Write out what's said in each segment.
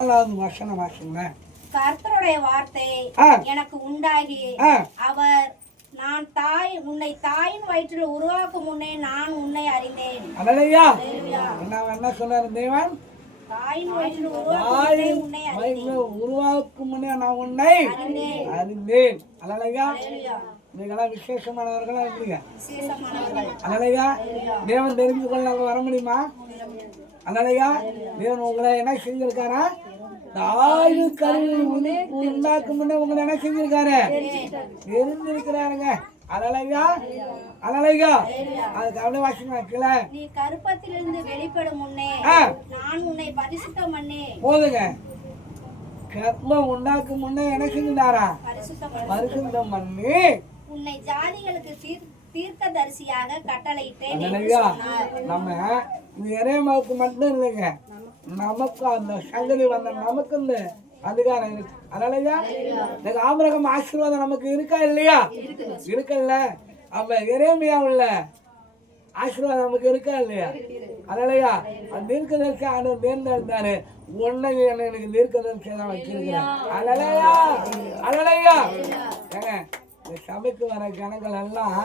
நாலாவது வசனம் வாசிங்க. கர்த்தருடைய வார்த்தை. எனக்கு உண்டாகி. அவர் நான் தாய் உன்னை தாயின் வயிற்றில் உருவாக்கும் முன்னே நான் உன்னை அறிந்தேன். அலையா அல்லேலூயா. என்ன என்ன சொன்னார் தேவன்? தாயின் வயிற்றில் உருவாக்கும் முன்னே உருவாக்கும் முன்னே நான் உன்னை அறிந்தேன். அலையா. நீங்களாம் விசேஷமானவர்களா விசேஷமானவர்கள்? அலையா தேவன் தெரிஞ்சு கொள்ள வர முடியுமா? அலையா தேவன் உங்களை என்ன செஞ்சிருக்காரா தாய் கருவி உண்டாக்கும் முன்னே உங்களை என்ன செஞ்சிருக்காரு தெரிஞ்சிருக்கிறாருங்க. அலையா அலையா அதுக்கு அவனே வாசிங்க கீழே. நீ கருப்பத்திலிருந்து வெளிப்படும் முன்னே. நான் உன்னை பரிசுத்தம் பண்ணி. போதுங்க. கர்ப்பம் உண்டாக்கும் முன்னே என்ன செஞ்சுட்டாரா பரிசுத்தம் பண்ணி. உன்னை ஜாதிகளுக்கு தீர் தீர்க்கதரிசியாக கட்டளையிட்டேன் என்று அலையா சொன்னார். நம்ம இறைமாவுக்கு மட்டும் இல்லைங்க. நமக்கு அந்த சங்கதி வந்த நமக்கு இந்த அதிகாரம் இருக்கு அதனாலயா இந்த ஆபரகம் ஆசீர்வாதம் நமக்கு இருக்கா இல்லையா? இருக்குல்ல. அப்ப இறைமையா உள்ள ஆசீர்வாதம் நமக்கு இருக்கா இல்லையா? அதனாலயா அந்த தீர்க்கதரிசி ஆண்டவர் தேர்ந்தெடுத்தாரு. உன்னை என்ன எனக்கு தீர்க்கதரிசி தான் வச்சிருக்கிறேன் அதனாலயா அதனாலயா ஏங்க இந்த சபைக்கு வர ஜனங்கள் எல்லாம்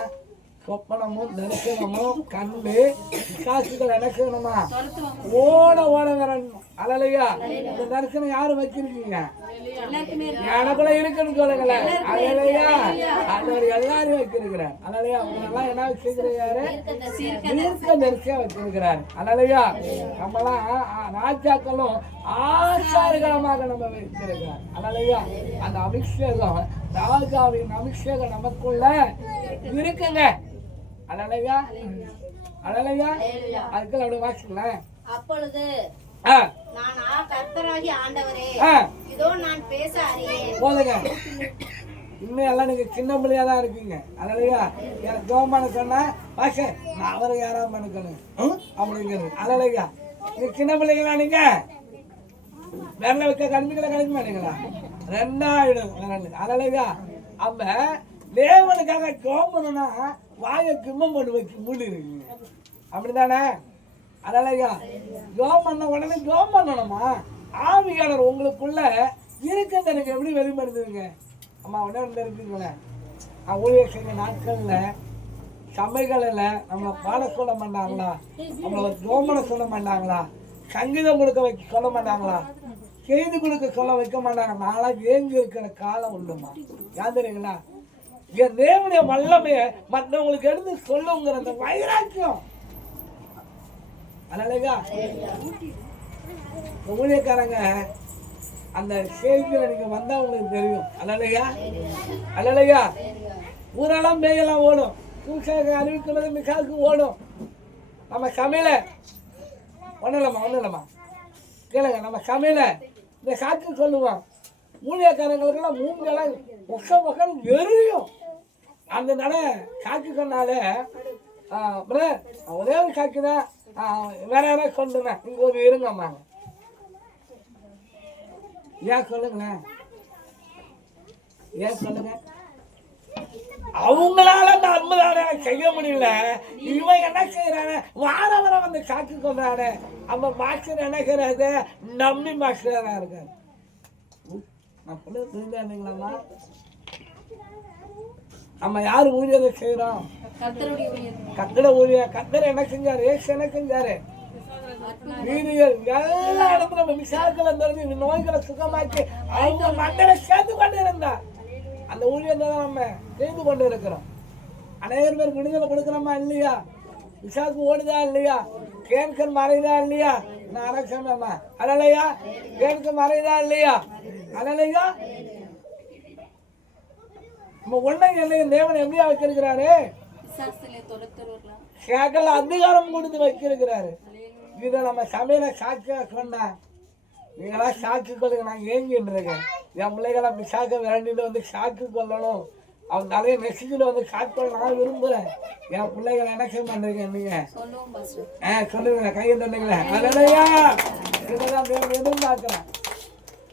சொப்பனமோ தரிசனமும் கண்டு காசுகள் என்ன ஓட ஓட வரணும். அழலையா இந்த தரிசனம் யாரு வச்சிருக்கீங்க? எனக்குள்ள இருக்குன்னு சொல்லுங்களேன் அழலையா அதோட எல்லாரும் வச்சிருக்கிறார். அழலையா உங்களெல்லாம் என்ன வச்சிருக்கிறாரு? தீர்க்க தரிசியா வச்சிருக்கிறார். அழலையா நம்மளாம் ராஜாக்களும் ஆச்சாரகரமாக நம்ம வச்சிருக்கிறார். அழலையா அந்த அபிஷேகம் ராஜாவின் அபிஷேகம் நமக்குள்ள இருக்குங்க. அழலையா அழலையா அதுக்கு அப்படி வாசிக்கலாம் அப்பொழுது நான் ஆ கர்த்தராகி ஆண்டவரே ஆ. இதோ நான் பேச அறியேன். போதுங்க. இன்னும் எல்லாம் நீங்க சின்ன பிள்ளையா தான் இருக்கீங்க. அதனாலயா எனக்கு கோமான சொன்னா பாஷ நான் அவருக்கு யாராவது மனுக்கணும்? அப்படிங்கிறது. அதனாலயா நீங்க சின்ன பிள்ளைங்களா நீங்க? விரல வைக்க கணிக்க மாட்டீங்களா? ரெண்டாயிடும். அதனாலயா அப்ப தேவனுக்காக கோமனா வாயை கிம்மம் பண்ணி வைக்க மூடி. இருக்கீங்க அப்படிதானே அதனாலயா ஜோம் பண்ண உடனே ஜோம் பண்ணணுமா? ஆவியாளர் உங்களுக்குள்ள இருக்கிறத எனக்கு எப்படி வெளிப்படுத்துவீங்க? அம்மா உடனே தெரிஞ்சுங்களேன் இருக்குங்களேன் ஊழியர் செய்த நாட்களில் சபைகளில் நம்மளை பாட சொல்ல மாட்டாங்களா? நம்மளை ஜோமனை சொல்ல மாட்டாங்களா? சங்கீதம் கொடுக்க வைக்க சொல்ல மாட்டாங்களா? செய்தி கொடுக்க சொல்ல வைக்க மாட்டாங்க. நாளாக ஏங்கி இருக்கிற காலம் உண்டுமா யாந்திரீங்களா என் தேவனுடைய வல்லமையை மற்றவங்களுக்கு எடுத்து சொல்லுங்கிற அந்த வைராக்கியம். அதனாலயா ஊழியக்காரங்க அந்த செய்தியில நீங்க வந்தா உங்களுக்கு தெரியும். அல்லலையா அல்லலையா ஊரெல்லாம் மேயெல்லாம் ஓடும். பூசாக அறிவிக்கிறது மிகாவுக்கு ஓடும். நம்ம சமையல. ஒன்றும் இல்லைம்மா ஒன்றும் இல்லைம்மா. கேளுங்க நம்ம சமையல இந்த சாட்சி சொல்லுவோம் ஊழியக்காரங்களுக்கெல்லாம் மூங்கெல்லாம் ஒக்க ஒக்கம் எரியும். அந்த நட காக்கு சொன்னாலே அப்புறம் ஒரே ஒரு காக்கு தான் வேற யாராவது சொல்லுங்க இங்கே ஒரு இருங்கம்மா. ஏன் சொல்லுங்களேன் ஏன் சொல்லுங்க? அவங்களால அந்த அன்புதானே செய்ய முடியல. இவன் என்ன செய்யறான வார வாரம் வந்து காக்கு கொண்டாட. அவன் மாஸ்டர் நினைக்கிறது செய்யறாரு நம்பி மாஸ்டரா இருக்காரு. உம், நான் சொல்ல புரிஞ்சாங்களா நம்ம யார் ஊழியரை செய்யறோம் கத்திர ஊழிய கத்திர என்ன செஞ்சாரு? ஏசு என்ன செஞ்சாரு? வீடுகள் எல்லா இடத்துல நம்ம விசாரத்துல இருந்து நோய்களை சுகமாக்கி அவங்க மக்களை சேர்த்து கொண்டு இருந்தார் அந்த ஊழியத்தை தான் நம்ம செய்து கொண்டு இருக்கிறோம் அநேகர் பேர் விடுதலை கொடுக்குறோமா இல்லையா? விசாக்கு ஓடுதா இல்லையா? கேன்சர் மறையுதா இல்லையா? நான் அரசமா அழலையா கேன்சர் மறையுதா இல்லையா? அழலையா நம்ம ஒன்றை என்னையும் தேவன் எப்படியா வச்சிருக்கிறாரு சகல அதிகாரம் கொடுத்து வச்சிருக்கிறாரு இதை நம்ம சபையில சாட்சியா சொன்னா நீங்களாம் சாட்சி கொள்ளுங்க நான் ஏங்கிட்டு இருக்கேன் என் பிள்ளைகளை விசாக்க விரண்டிட்டு வந்து சாட்சி கொள்ளணும் அவன் நிறைய மெசேஜில் வந்து சாட்சி நான் விரும்புகிறேன் என் பிள்ளைகளை என்ன செய்ய மாட்டேங்க நீங்க? ஆ சொல்லுங்க கையை தந்துங்களே அதனாலயா எதிர்பார்க்கிறேன்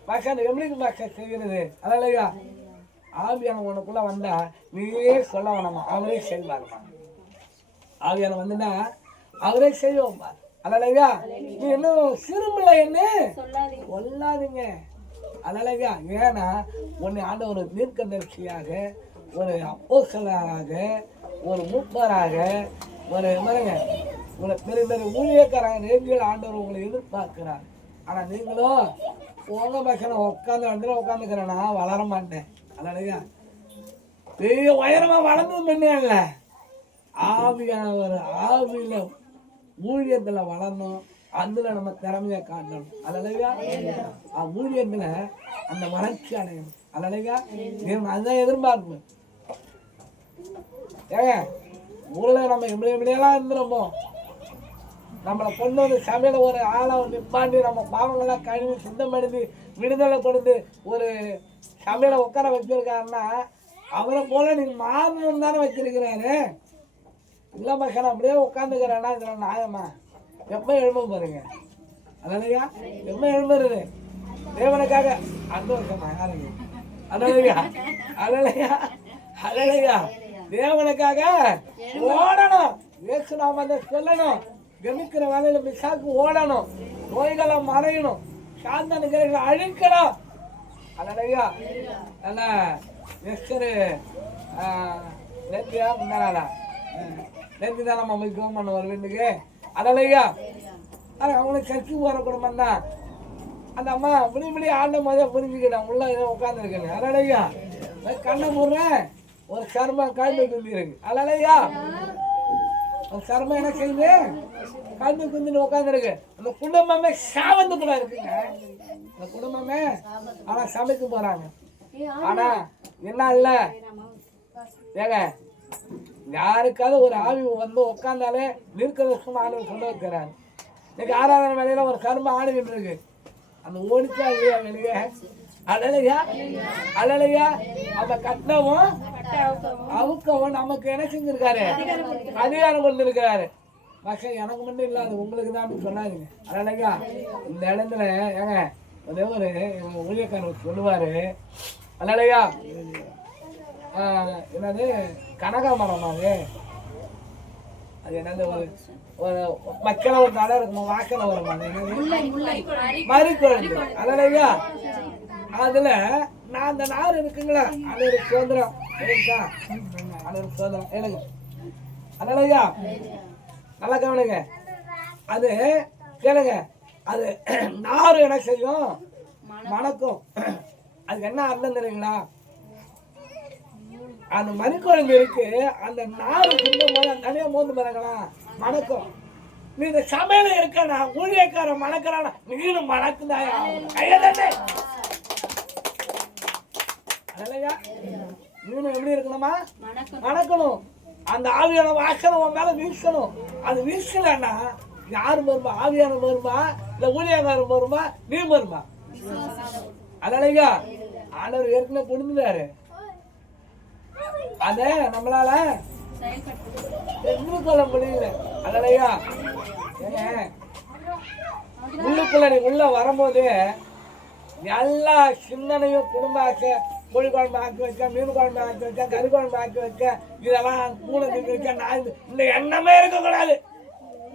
பாஷா எப்படி பாஷா செய்கிறது? அதனாலயா ஆவியான உனக்குள்ள வந்தா நீயே சொல்ல வேணாமா? அவரே செய்வாருமா ஆவியான வந்துட்டா அவரே செய்வோம் பார். அதனாலயா நீ இன்னும் சிறுமில்லை என்ன? சொல்லாதீங்க. கொல்லாதீங்க. அதனாலயா ஏன்னா உன்னை ஆண்ட ஒரு தீர்க்கதரிசியாக ஒரு அப்போசலராக ஒரு மூப்பராக ஒரு பாருங்க உங்களை பெரிய பெரிய ஊழியக்காரங்க ரேடியோவில் ஆண்டவர் உங்களை எதிர்பார்க்கிறார். ஆனா நீங்களும் உங்க பக்கம் உட்காந்து வண்டியில் உட்காந்துக்கிறேன் நான் வளர மாட்டேன் அழகா பெரிய உயரமாக வளர்ந்தது பண்ணியாங்க ஆவியானவர் ஆவியில் ஊழியத்தில் வளரணும். அதில் நம்ம திறமையை காட்டணும். அழகா ஆ அந்த வளர்ச்சி அடையணும். அழகா அதுதான் எதிர்பார்ப்பு. ஏங்க ஊரில் நம்ம எப்படி எப்படியெல்லாம் இருந்துருப்போம். நம்மளை கொண்டு வந்து சமையல ஒரு ஆளை நிப்பாண்டி நம்ம பாவங்கள்லாம் கழுவி சுத்தம் பண்ணி விடுதலை கொடுத்து ஒரு சமையலை உட்கார வச்சிருக்காருன்னா அவரை போல நீங்க மாமன் தானே வச்சிருக்கிறாரு. இல்லை மக்கள் அப்படியே உட்காந்துக்கிறேன்னா இதில் நியாயமா? எப்போ எழும்ப பாருங்க. அதனாலயா எப்போ எழும்புறது? தேவனுக்காக. அந்த வருஷமா யாருங்க அதனாலயா அதனாலயா அதனாலயா தேவனுக்காக ஓடணும். இயேசு நாம சொல்லணும். கமிக்கிற வேலையில மிஸ்ஸாக்கு ஓடணும். நோய்களை மறையணும். சாந்த அழிக்கணும். அதனாலயா என்ன எஸ்டரு நேத்தியா முன்னாளா நேற்று தான் நம்ம போய் வீட்டுக்கு அது அவங்களுக்கு போகிற குடும்பம் தான் அந்த அம்மா இப்படி இப்படி ஆடும் போதே புரிஞ்சுக்கிட்டேன். உள்ள ஏதோ உட்காந்துருக்கேன் அதனாலயா கண்ணை போடுறேன் ஒரு சர்மம் காய்ந்து குந்தி இருக்கு சர்மம் என்ன செய்யுது? கண்ணு குந்தின்னு உட்காந்துருக்கு அந்த குடும்பமே சாவந்துக்குள்ள இருக்குங்க. அந்த குடும்பமே ஆனா சமைக்க போறாங்க. ஆனா என்ன இல்ல? ஏங்க யாருக்காவது ஒரு ஆவி வந்து உட்காந்தாலே நிற்கிறதுக்கும் ஆளுநர் சொல்ல வைக்கிறாங்க இன்னைக்கு ஆராதனை வேலையில ஒரு கரும்பு ஆடுகிட்டு இருக்கு அந்த ஓடிச்சா இல்லையா வெளியே? அழலையா? அழலையா? அவ கட்டவும் அவுக்கவும் நமக்கு என்ன செஞ்சிருக்காரு அதிகாரம் பண்ணிருக்கிறாரு பக்ஷன் எனக்கு மட்டும் இல்லாது உங்களுக்கு தான் அப்படின்னு சொன்னாங்க அழலையா? இந்த இடத்துல ஏங்க ஒரே ஒரு எங்கள் ஊழியக்காரர் சொல்லுவார். அழலையா? என்னது? கனகாமரம் அது. அது என்னது? ஒரு ஒரு மக்களை ஒரு தடை இருக்கும் வாக்கில் வரும் மறுக்குழந்தை அழலையா? அதுல நான் அந்த நார் இருக்குங்களா? அது ஒரு சுதந்திரம். சரிங்களா அது ஒரு சுதந்திரம். எழுங்க அதனாலயா நல்லா கவனிங்க. அது கேளுங்க. அது நார் என்ன செய்யும். மணக்கும். அதுக்கு என்ன அர்த்தம் தெரியுங்களா? அந்த மணிக்குழம்பு இருக்கு. அந்த நாலு குடும்பம் போது அந்த தனியாக மோந்து பாருங்களா? மணக்கும். நீ இந்த சமையல இருக்கா ஊழியக்காரன் மணக்கிறானா. நீனும் மணக்குதாயா? கையதே அதலையா நீனும் எப்படி இருக்கணுமா? மணக்கணும் அந்த ஆவியான வாசனை உன் மேலே வீசணும். அது வீசலன்னா யார் வருமா? ஆவியான வருமா? இல்லை ஊழியக்காரன் வருமா? நீ வருமா? அதலையா ஆண்டவர் ஏற்கனவே கொடுத்துட்டாரு. அத நம்மளால தெரிந்து கொள்ள முடியல. அதலையா உள்ளுக்குள்ள நீ உள்ள வரும்போது எல்லா சிந்தனையும் குடும்ப ஆசை கோழி குழம்பு ஆக்கி வைக்க மீன் குழம்பு ஆக்கி வச்சேன் கறி குழம்பு ஆக்கி வச்சேன் இதெல்லாம் பூனை தின்னு வைக்க நான் இந்த எண்ணமே இருக்கக்கூடாது.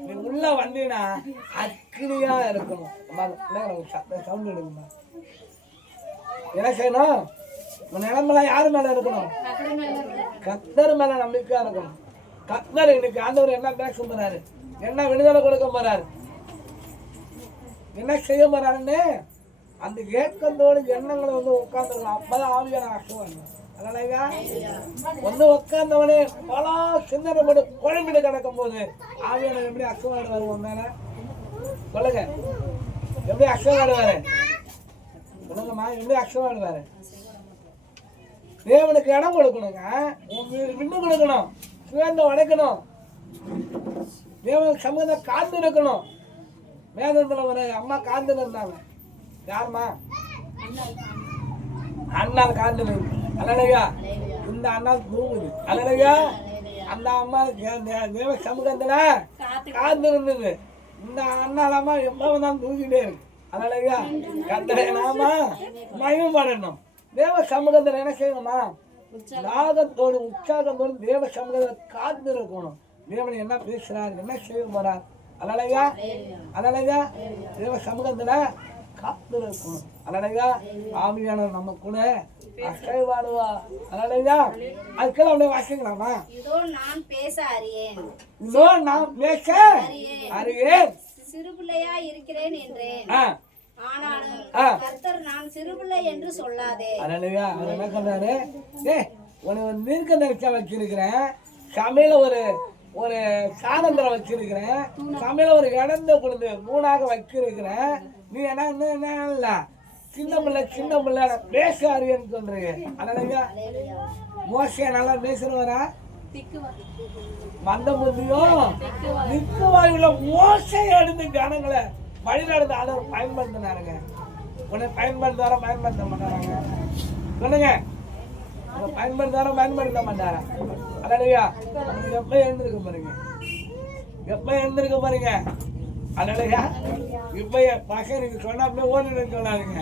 நீ உள்ள வந்தீங்கன்னா அக்னியா இருக்கணும். சவுண்ட் எடுக்கணும்? என்ன செய்யணும்? உன் நிலமெல்லாம் யாரு மேல இருக்கணும்? கத்தர் மேல நம்பிக்கையா இருக்கணும். கத்தர் இன்னைக்கு ஆண்டவர் என்ன பேச போறாரு என்ன விடுதலை கொடுக்க போறாரு? என்ன செய்ய போறாருன்னு? அந்த ஏக்கத்தோடு எண்ணங்களை வந்து உட்காந்துருக்கலாம் அப்பதான் ஆவியான ஆக்குவாங்க அதனாலயா வந்து உட்கார்ந்தவனே பல சிந்தனை போட்டு குழம்பிட்டு கிடக்கும் போது ஆவியான எப்படி அக்கவாடு வருவோம் மேல? சொல்லுங்க. எப்படி அக்கவாடுவாரு சொல்லுங்கம்மா எப்படி அக்கவாடுவாரு தேவனுக்கு இடம் கொடுக்கணுங்க. உன் விண்ணு கொடுக்கணும். சுயந்த உடைக்கணும். தேவனுக்கு சமூகத்தை காத்து இருக்கணும் வேதத்தில் ஒரு அம்மா காத்து இருந்தாங்க யாரும்மா? அண்ணால் காத்து அண்ணனையா இந்த அண்ணால் தூங்குது. அண்ணனையா அந்த அம்மா தேவ சமூகத்துல காத்து இருந்தது இந்த அண்ணால் அம்மா எப்போ வந்தாலும் தூங்கிட்டே இருக்கு. அதனாலயா கத்தரை நாம மயம்படணும் தேவ சமூகத்துல என்ன செய்யணுமா ராகத்தோடு உற்சாகத்தோடு தேவ சமூகத்தில் காத்து இருக்கணும். தேவன் என்ன பேசுறார் என்ன செய்ய போறார்? அதனாலயா அதனாலயா தேவ சமூகத்துல காத்து இருக்கணும் அதனாலயா ஆவியான நம்ம கூட அசைவாடுவா அதனாலயா அதுக்கெல்லாம் அப்படியே வாசிக்கலாமா? இதோ நான் பேச அறியேன். இதோ நான் பேச அறியேன். சிறுபிள்ளையா இருக்கிறேன் என்றேன். ஆ. ஆனாலும் ஆ. கர்த்தர் நான் சிறுபிள்ளை என்று சொல்லாதே. அதனாலயா அவர் என்ன சொல்றாரு? ஏ உனக்கு ஒரு நீர்க்க நெரிச்சா வச்சிருக்கிறேன். சமையல ஒரு ஒரு சாதந்திரம் வச்சிருக்கிறேன். சமையல ஒரு இடந்த பொழுது மூணாக வச்சிருக்கிறேன். நீ என்ன என்ன என்ன இல்ல? சின்ன பிள்ளை சின்ன பிள்ளை. பேச அறியன்னு சொல்றீங்க. அதனால மோசையா நல்லா பேசுறவரா? மந்த புத்தியும் நிற்கு வாயுல மோசையை எடுத்து ஜனங்களை வழிநடந்த அதை பயன்படுத்தினாருங்க. உன்னை பயன்படுத்துவாரா பயன்படுத்த மாட்டாராங்க. சொல்லுங்க. உங்களை பயன்படுத்த மாட்டாரா? அடலையா எப்ப எழுந்திருக்க போறீங்க? எப்ப எழுந்திருக்க போறீங்க? அதனாலயா? இவ்வைய என் பசங்களுக்கு சொன்னா அப்படியே ஓடிட்டு சொல்லாதீங்க.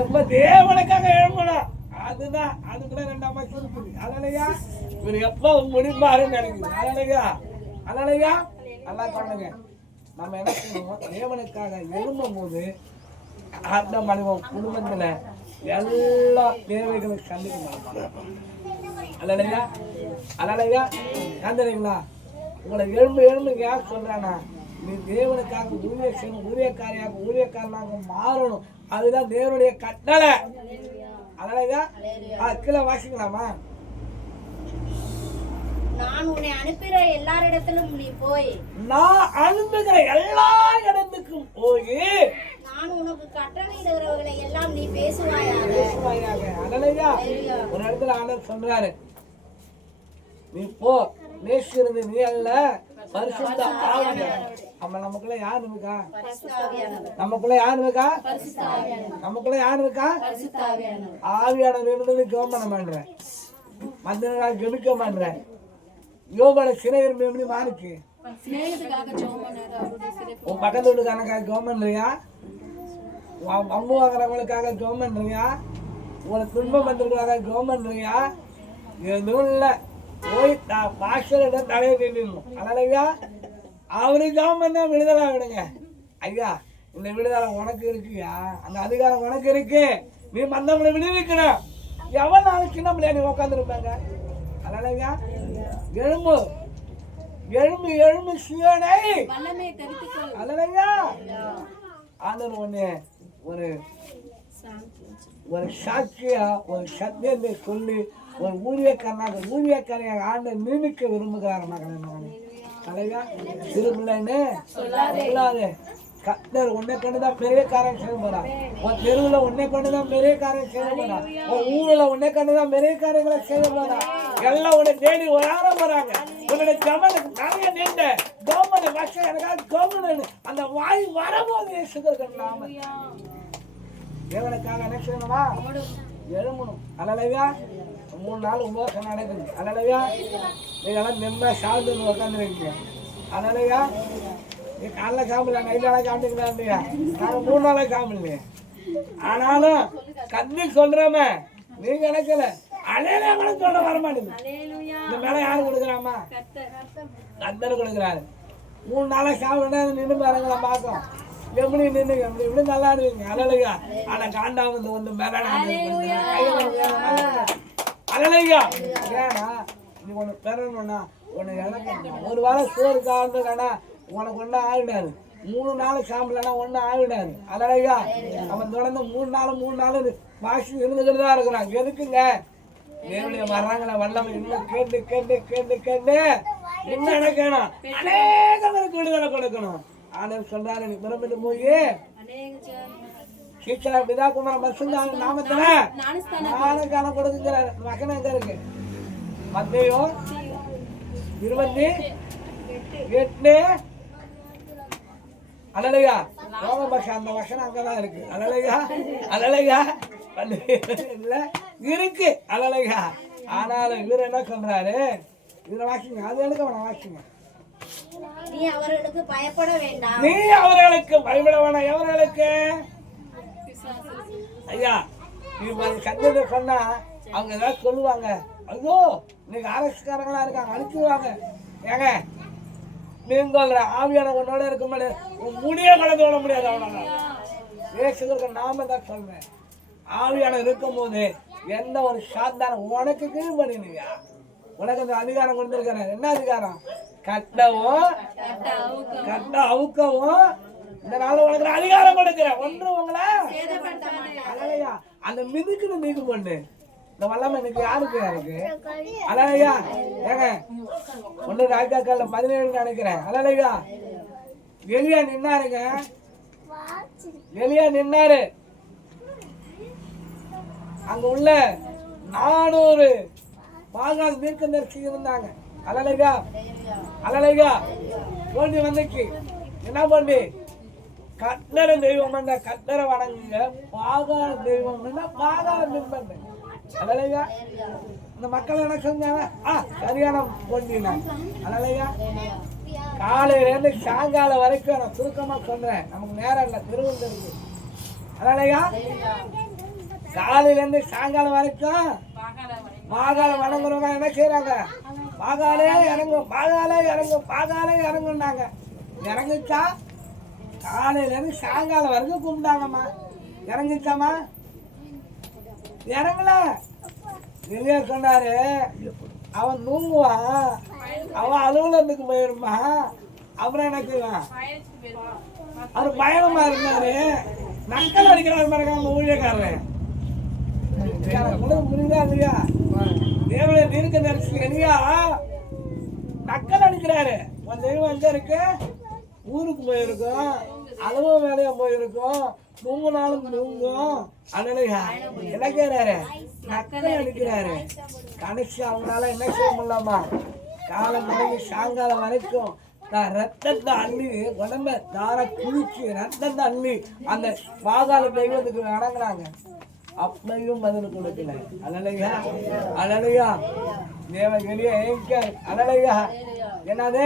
எப்ப தேவனுக்காக எழும்பணும் அதுதான் அதுக்குள்ள ரெண்டாம் பக்கம் இருக்குது அதனாலயா? இவர் எப்ப முடிப்பாருன்னு நினைக்குது. அதனாலயா? அதனாலயா? நல்லா பண்ணுங்க நம்ம என்ன செய்யணும் தேவனுக்காக எழும்பும் போது அந்த மனிதன் குடும்பத்துல எல்லா தேவைகளும் கண்டுக்க மாட்டாங்க அல்லையா? அல்லையா? ஏந்தீங்களா உங்களை எழும்பு எழும்புங்க. யார் சொல்றானா நீ தேவனுக்காக ஊழிய செய்யணும் ஊழியக்காரியாக ஊழியக்காரனாக மாறணும். அதுதான் தேவனுடைய கட்டளை. அல்லையா கீழே வாசிக்கலாமா? நான் உன்னை அனுப்புகிற எல்லாரிடத்திலும் நீ போய். நான் அனுப்புகிற எல்லா இடத்துக்கும் போய். நான் உனக்கு கட்டளையிடுகிறவர்களை எல்லாம் நீ பேசுவாயாக. பேசுவாயாக. அல்லையா ஒரு இடத்துல ஆண்டவர் சொல்றாரு. நீ போ. நேசிக்கிறது நீ அல்ல. பரிசுத்த ஆவியானவர். நம்ம நமக்குள்ள யார் இருக்கா. நமக்குள்ள யார் இருக்கா. நமக்குள்ள யார் இருக்கா? ஆவியானவர். இருந்தது மாட்டேன் மற்ற நாள் கெடுக்க யோகால இருந்து எப்படி மாறிச்சு உன் பக்கத்து வீட்டுக்காரனுக்காக உன் அம்பு வாங்குறவங்களுக்காக பண்றியா உங்களை துன்பம் பண்றதுக்காக பண்றியா எதுவும் இல்லை. போய் நான் பாஸ்டரிடம் தலையை கட்டிடணும் அதனாலயா அவரு ஜோம் பண்ண விடுதலை விடுங்க ஐயா இந்த விடுதலை உனக்கு இருக்குயா? அந்த அதிகாரம் உனக்கு இருக்கு. நீ மந்தவங்களை விடுவிக்கணும். எவ்வளவு நாள் சின்ன பிள்ளையா நீ உட்காந்துருப்பாங்க அதனாலயா எழும்பு. எழும்பு எழும்பு சிவனை. அதனாலயா ஆண்டவர் ஒண்ணு ஒரு ஒரு சாட்சியா ஒரு சத்தியத்தை சொல்லி ஒரு ஊழியக்காரனாக ஊழியக்காரையாக ஆண்டவர் நியமிக்க விரும்புகிறார் மகனே மகனே. தலைவா திரும்பிள்ளைன்னு சொல்லாது. கத்தர் உன்னை கொண்டுதான் பெரிய காரியம் செய்ய போறான் உன் தெருவுல உன்னை கொண்டுதான் பெரிய காரியம் செய்ய போறான் உன் ஊர்ல உன்னை கொண்டுதான் பெரிய காரியங்களை செய்ய போறான் எல்லாம் உன்னை தேடி வராம போறாங்க உன்னுடைய ஜமனுக்கு நிறைய நின்ற கவர்மெண்ட் வருஷம் எனக்காக கவர்மெண்ட் அந்த வாய் வரபோது இயேசுகிற நாம தேவனுக்காக என்ன செய்யணுமா? எழுமணும் அலலையா மூணு நாள் உபவாசம் நடக்குது. அலலையா நீங்களாம் நிம்மதியாக சாப்பிட்டு உட்காந்துருக்கீங்க அலலையா நீ காலைல சாப்பிடல நைட்டால சாப்பிட்டுக்கலாம் இல்லையா நாங்கள் மூணு நாளாக சாப்பிடலையே. ஆனாலும் கண்ணி சொல்றோமே நீங்க நினைக்கல. அலையில கூட சொல்ல வர மாட்டேங்குது. இந்த மேல யாரு கொடுக்குறாமா? கத்தர் கொடுக்குறாரு. மூணு நாளாக சாப்பிடணும் நின்று பாருங்களா பார்க்கும் எப்படி நின்று எப்படி இப்படி நல்லா இருக்குங்க. அலலையா ஆனா காண்டா வந்து வந்து மேல அலலையா ஏன்னா நீ ஒன்று பெறணும்னா ஒன்று இழக்கணும் ஒரு வாரம் சோறு காண்டுனா உனக்கு ஒன்றும் ஆகிடாது. மூணு நாள் சாப்பிடலன்னா ஒன்றும் ஆகிடாது. அலலையா அவன் தொடர்ந்து மூணு நாள் மூணு நாள் வாசி இருந்துக்கிட்டு தான் இருக்கிறான். எதுக்குங்க? தேவனுடைய வர்றாங்களா வல்லமை இன்னும் கேட்டு கேட்டு கேட்டு கேட்டு என்ன நடக்கணும் அநேக பேருக்கு விடுதலை கொடுக்கணும். ஆனால் சொல்றாரு நீ போய். சீக்கிர பிதா குமார மசுந்தாங்க நாமத்துல. ஞானக்கான கொடுக்குற வசனம் எங்க இருக்கு? மத்தேயோ? இருபத்தி எட்டு? அலலையா? யோக பாஷா அந்த வசனம் அங்கதான் இருக்கு. அலலையா? அலலையா? இல்ல இருக்கு. அலலையா? ஆனாலும் இவர் என்ன சொல்றாரு? இவரை வாசிங்க அது எடுக்க வேணாம் வாசிங்க. நீ அவர்களுக்கு பயப்பட வேண்டாம். நீ அவர்களுக்கு பயப்பட வேணாம் எவர்களுக்கு? ஐயா நீ ஒரு சந்தத்தை சொன்னா அவங்க ஏதாவது சொல்லுவாங்க. ஐயோ இன்னைக்கு அரசுக்காரங்களா இருக்காங்க அனுப்பிடுவாங்க ஏங்க நீங்க சொல்ற ஆவியான உன்னோட இருக்க முடியாது முடிய கலந்து விட முடியாது அவனால. இயேசுக்கு நாம தான் சொல்றேன். ஆவியான இருக்கும் போது எந்த ஒரு சாத்தான உனக்கு கீழ்படினியா உனக்கு அந்த அதிகாரம் கொடுத்துருக்காரு என்ன அதிகாரம்? கட்டவும். கட்ட அவுக்கவும் இந்த நாள் உனக்கு அதிகாரம் கொடுக்கிறேன். ஒன்று உங்களை அழகையா அந்த மிதுக்குன்னு நீக்கு பண்ணு. இந்த வல்லமை இன்னைக்கு யாருக்கு யாருக்கு அழகையா ஏங்க ஒன்று ராஜாக்கால பதினேழு நினைக்கிறேன். அழகையா எலியா நின்னாருங்க. எலியா நின்னாரு. அங்க உள்ள நானூறு பாகால் தீர்க்கதரிசி இருந்தாங்க. அழலையா அழலையா தோண்டி வந்துச்சு என்ன பண்ணி? கட்டர தெய்வம் பண்ண கட்டர வணங்குங்க. பாதாள தெய்வம் பாதாள பாகால நிற்பண்ணு இந்த மக்கள் என்ன செஞ்சாங்க ஆ சரியான பொண்ணினா அழலையா காலையிலேருந்து சாயங்காலம் வரைக்கும் நான் சுருக்கமா சொல்றேன். நமக்கு நேரம் இல்லை திருவந்திருக்கு அதனாலயா காலையிலேருந்து சாயங்காலம் வரைக்கும் மாகாளம் வணங்குறவங்க என்ன செய்கிறாங்க பாகாலே இறங்கும் பாகாலே இறங்கும் பாகாலே இறங்குனாங்க இறங்குச்சா? காலையிலேருந்து சாயங்காலம் வரைக்கும் கும்பிட்டாங்கம்மா. இறங்குச்சாம்மா இறங்கல. வெளியே சொன்னாரு அவன் தூங்குவான். அவன் அலுவலகத்துக்கு போயிடுமா அப்புறம் என்ன செய்வான்? அவர் பயணமா இருந்தாரு. நக்கல் அடிக்கிறார் பாருங்க அந்த ஊழியக்காரர். உங்களுக்கு புரியுதா இல்லையா? தேவனுடைய தீர்க்க தரிசி இல்லையா நக்கல் அடிக்கிறாரு. உன் தெய்வம் எங்க இருக்கு? ஊருக்கு போயிருக்கோம். அளவு வேலையா போயிருக்கோம். தூங்குனாலும் தூங்கும். அதனால என்ன கேறாரு நக்கல் அடிக்கிறாரு. கடைசி அவங்களால என்ன செய்ய முடியலாமா? காலம் மனைவி சாயங்காலம் வரைக்கும் நான் ரத்தத்தை அள்ளி உடம்ப தார குளிச்சு ரத்தத்தை அள்ளி அந்த பாதாள தெய்வத்துக்கு வணங்குறாங்க. அப்பையும் பதில் கொடுக்கல. அழலையா? அழலையா? தேவகிரியா ஏங்க அழலையா? என்னது?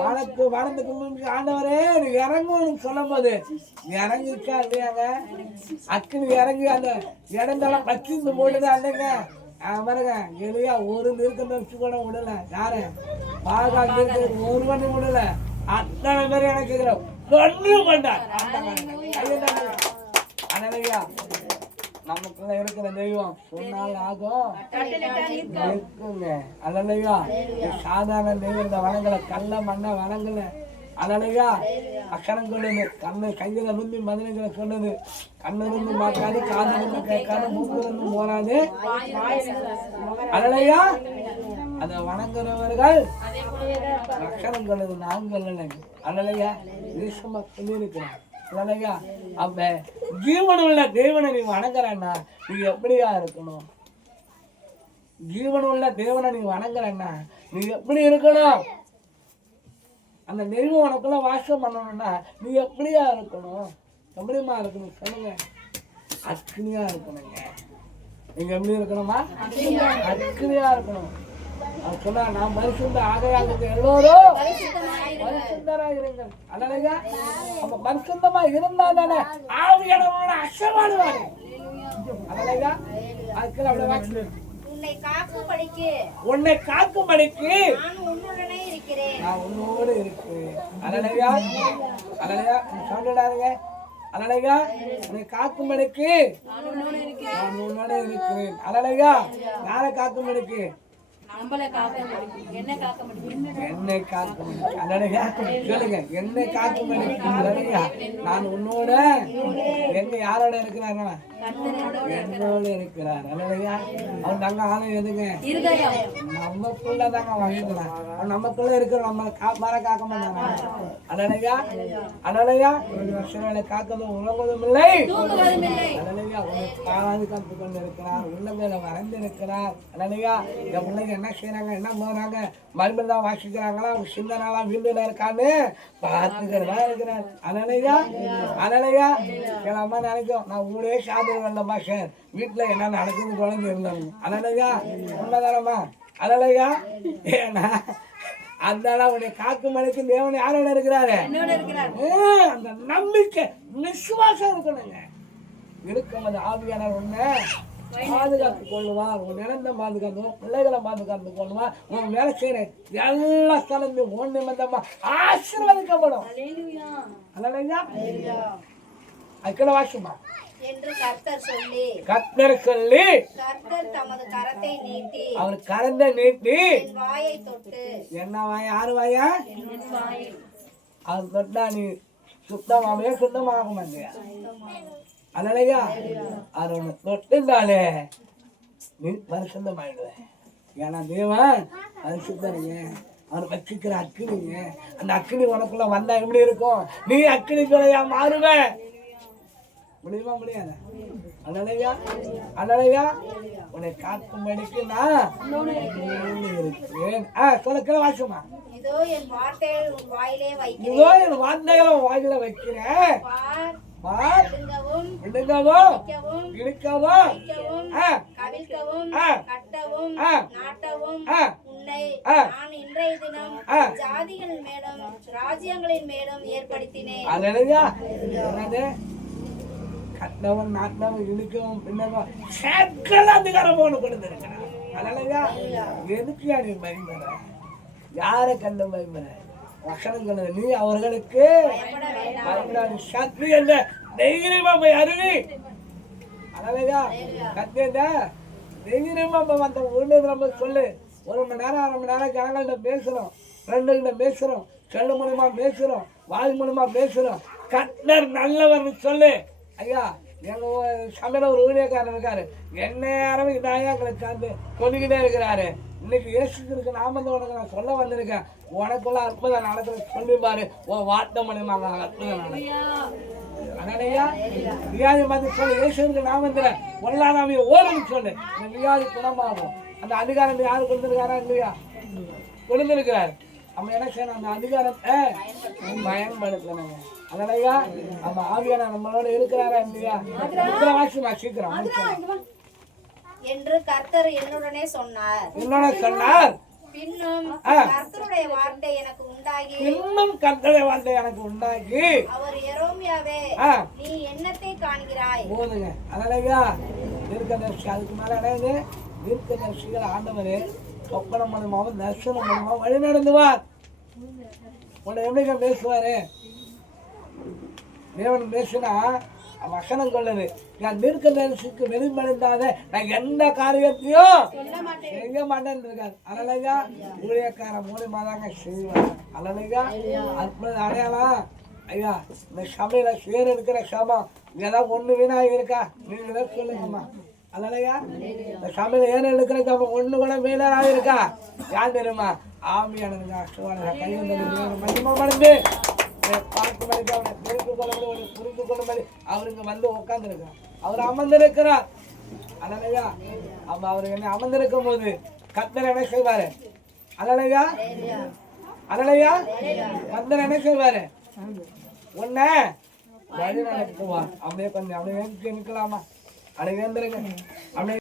வானத்து வானத்துக்கு ஆண்டவரே நீ இறங்கணும்னு சொல்லும் போது இறங்கிருக்கா இல்லையாங்க? அக்குனு இறங்கி அந்த இடந்தெல்லாம் வச்சிருந்து போட்டுதான் இல்லைங்க? பாருங்க. எளியா ஒரு நிறுத்தம் வச்சு கூட விடல. யாரு? பாகா நிறுத்த ஒரு பண்ணி விடல. அத்தனை பேர் எனக்கு ஒன்று பண்ணார் ஐயா நமக்குள்ள இருக்கிற தெய்வம். சொன்னால் ஆகும் இருக்குங்க. அதனையா சாதாரண தெய்வம் இந்த வனங்களை கல்ல மண்ண வனங்களை அதனையா அக்கறம் கொள்ளுது. கண்ணு கையில நும்பி மதுரைகளை சொன்னது கண்ணு இருந்து பார்க்காது காது இருந்து கேட்காது மூக்கு இருந்து போறாது. அதனையா அதை வணங்குறவர்கள் அக்கறம் கொள்ளுது. நாங்கள் அதனையா தேசமா சொல்லியிருக்கிறார். இல்லையா அப்ப ஜீவனுள்ள தேவனை நீ வணங்குறன்னா நீ எப்படியா இருக்கணும்? ஜீவனுள்ள தேவனை நீ வணங்குறன்னா நீ எப்படி இருக்கணும்? அந்த தெய்வம் உனக்குள்ள வாசம் பண்ணணும்னா நீ எப்படியா இருக்கணும்? எப்படிமா இருக்கணும் சொல்லுங்க. அக்னியா இருக்கணுங்க. நீங்க எப்படி இருக்கணுமா. அக்னியா இருக்கணும். சொன்னா நான் பரிசுத்த ஆகையாக எல்லோரும் பரிசுத்தரா இருங்கள் அதனாலயா அப்ப பரிசுத்தமா இருந்தா தானே ஆவியானவரோட அசவாடுவாரு அதனாலயா அதுக்கு அப்படி வாக்கு. உன்னை காக்கும்படிக்கு உன்னை காக்கும்படிக்கு நான் உன்னுடனே இருக்கிறேன். நான் உன்னோடு இருக்கிறேன். அதனாலயா அதனாலயா சொல்லிடாருங்க அதனாலயா உன்னை காக்கும்படிக்கு நான் உன்னோட இருக்கிறேன். அதனாலயா யாரை காக்கும்படிக்கு? நம்மளை காக்க என்ன காக்க என்னை அதனையா சொல்லுங்க என்னை காக்கும் அதனையா நான் உன்னோட எங்க யாரோட இருக்கிறாங்க? என்னோட இருக்கிறார். அதனையா அவன் தங்க ஆளும் எதுங்க? இருதயம். நமக்குள்ள தாங்க வாங்கிக்கிறான் அவன் நமக்குள்ள இருக்கிற நம்ம மர காக்க மாட்டாங்க அதனையா அதனையா வருஷங்களை காக்கதும் உலகதும் இல்லை. அழலையா உன்னை பாதுகாத்து கொண்டு இருக்கிறார் உள்ள மேல வரைந்து இருக்கிறார் அழலையா என் பிள்ளைங்க என்ன செய்யறாங்க என்ன போறாங்க மறுபடியும் தான் வாசிக்கிறாங்களா? அவங்க சிந்தனாலாம் வீட்டுல இருக்கான்னு பார்த்துக்கிறதா இருக்கிறார். அழலையா சில அம்மா நினைக்கும் நான் ஊரே சாப்பிட வந்த பாஷன் வீட்டுல என்ன நடக்குது குழந்தை இருந்தாங்க அழலையா உண்மைதானம்மா அழலையா ஏன்னா அந்த உன்னை காக்கும் மணிக்கு தேவன் யாரோட இருக்கிறாரு? அந்த நம்பிக்கை விசுவாசம் இருக்கணுங்க. இருக்கும் அந்த ஆவியானவர் ஒண்ணு பாதுகாத்து கொள்ளுவார் உன் நிலந்த பாதுகாத்து உன் பிள்ளைகளை பாதுகாத்து கொள்ளுவார் உன் வேலை செய்யற எல்லா ஸ்தலத்தையும் உன் நிமித்தமா ஆசீர்வதிக்கப்படும். அல்லையா அக்கட வாசுமா என்று கர்த்தர் சொல்லி கத்தர் சொல்லி கர்த்தர் தமது கரத்தை நீட்டி அவர் கரந்த நீட்டி என் வாயை தொட்டு என்ன வாயா யாரு வாயா? அது தொட்டா நீ சுத்தமாகவே சுத்தமாக மாட்டியா அதனாலயா அது ஒன்று தொட்டுந்தாலே நீ பரிசுத்தமாயிடுவேன் ஏன்னா தேவன் அது சுத்தருங்க அவர் வச்சுக்கிற அக்கினிங்க அந்த அக்கினி உனக்குள்ள வந்தா எப்படி இருக்கும்? நீ அக்கினி துறையா மாறுவ. முடியுமா முடியாது? அதனாலயா அதனாலயா உன்னை காக்கும்படிக்கு நான் இருக்கிறேன். ஆ சொல்ல கிளை வாசுமா இதோ என் வார்த்தைகள் வாயிலே வைக்கிறேன். இதோ என் வார்த்தைகளை வாயில வைக்கிறேன். விழுங்கவும் வைக்கவும் இழுக்கவும். கவிழ்க்கவும். கட்டவும். நாட்டவும். உன்னை. நான் இன்றைய தினம். ஜாதிகள் மேலும் ராஜ்யங்களின் மேலும் ஏற்படுத்தினேன். கட்டவன் நாட்டவன் இழுக்கவும் பின்னவன் சகல அதிகாரம் போன கொடுத்துருக்கிறான் அதனாலயா எதுக்கு நீ பயன்பெற? யாரை கண்டு பயன்பெற? வசனங்கள் நீ அவர்களுக்கு சக்தி என்ற தைரியமா போய் அருவி. அதனாலயா கத்தியதா தைரியமா போய் அந்த நம்ம சொல்லு. ஒரு மணி நேரம் அரை மணி நேரம் ஜனங்கள்ட்ட பேசுறோம். ஃப்ரெண்டுகிட்ட பேசுறோம். செல்லு மூலமா பேசுறோம். வாய் மூலமா பேசுறோம். கட்டர் நல்லவர்னு சொல்லு. ஐயா எங்க ஊ- சமையல ஒரு ஊழியக்காரர் இருக்காரு. எந்நேரம் இதாயா சார்ந்து சொல்லிக்கிட்டே இருக்கிறாரு. இன்னைக்கு இயேசுக்கு நாம வந்து உனக்கு நான் சொல்ல வந்திருக்கேன். உனக்குள்ள அற்புதம் நடக்குது. சொல்லி பாரு. உன் வார்த்தை மூலியமா அற்புதம் அதனாலயா வியாதி மாதிரி சொல்லு. இயேசுக்கு நாம வந்துல பொல்லாதாமைய ஓடுன்னு சொல்லு. இந்த வியாதி குணமாகும். அந்த அதிகாரம் யாரு கொடுத்துருக்காரா இல்லையா? கொடுத்துருக்கிறாரு. நம்ம என்ன செய்யணும்? அந்த அதிகாரத்தை பயன்படுத்தணுங்க அதனாலயா நம்ம ஆவியான நம்மளோட இருக்கிறாரா இல்லையா? சீக்கிரம் சீக்கிரம். என்று கர்த்தர் என்னுடனே சொன்னார். என்னோட சொன்னார். பின்னும். கர்த்தருடைய வார்த்தை எனக்கு உண்டாகி. இன்னும் கர்த்தரை வார்த்தை எனக்கு உண்டாக்கி அவர் எரோமியாவே நீ என்னத்தை காண்கிறாய்? போதுங்க. அதனாலயா தீர்க்கதர்சி அதுக்கு மேல என்னது தீர்க்கதர்சிகள் ஆண்டவர் சொப்பனம் மூலமாவும் தர்சனம் மூலமாவும் வழி நடந்துவார். உன்னை எப்படிங்க பேசுவாரு? தேவன் பேசுனா வசனம் கொள்ளுது நான் தீர்க்கதரிசிக்கு வெளிப்படுத்தாத நான் எந்த காரியத்தையும் செய்ய மாட்டேன்னு இருக்காரு அதனாலயா ஊழியக்கார மூலியமா தாங்க செய்வார் அதனாலயா அற்புத அடையாளம். ஐயா இந்த சபையில சேர் இருக்கிற சபம் இதெல்லாம் ஒண்ணு வீணாக இருக்கா? நீங்க தான் சொல்லுங்கம்மா அதனாலயா இந்த சபையில ஏன் இருக்கிற சபம் ஒண்ணு கூட வீணாக இருக்கா? யார் தெரியுமா? ஆமியானதுங்க அஷ்டவான கையில் மகிமா மடந்து பார்த்து மணிக்கு அவனை தெரிந்து கொள்ளும்படி அவனை புரிந்து கொள்ளும்படி அவருக்கு வந்து உட்கார்ந்துருக்கிறார். அவர் அமர்ந்திருக்கிறார். அதனாலயா அப்ப அவர் என்ன அமர்ந்திருக்கும் போது கத்தர் என்ன செய்வாரு? அதனாலயா அதனாலயா கத்தர் என்ன செய்வாரு? உன்னை வழி நடத்துவார் அப்படியே கொஞ்சம் அப்படியே நிற்கலாமா அப்படியே வேந்திருங்க. அப்படியே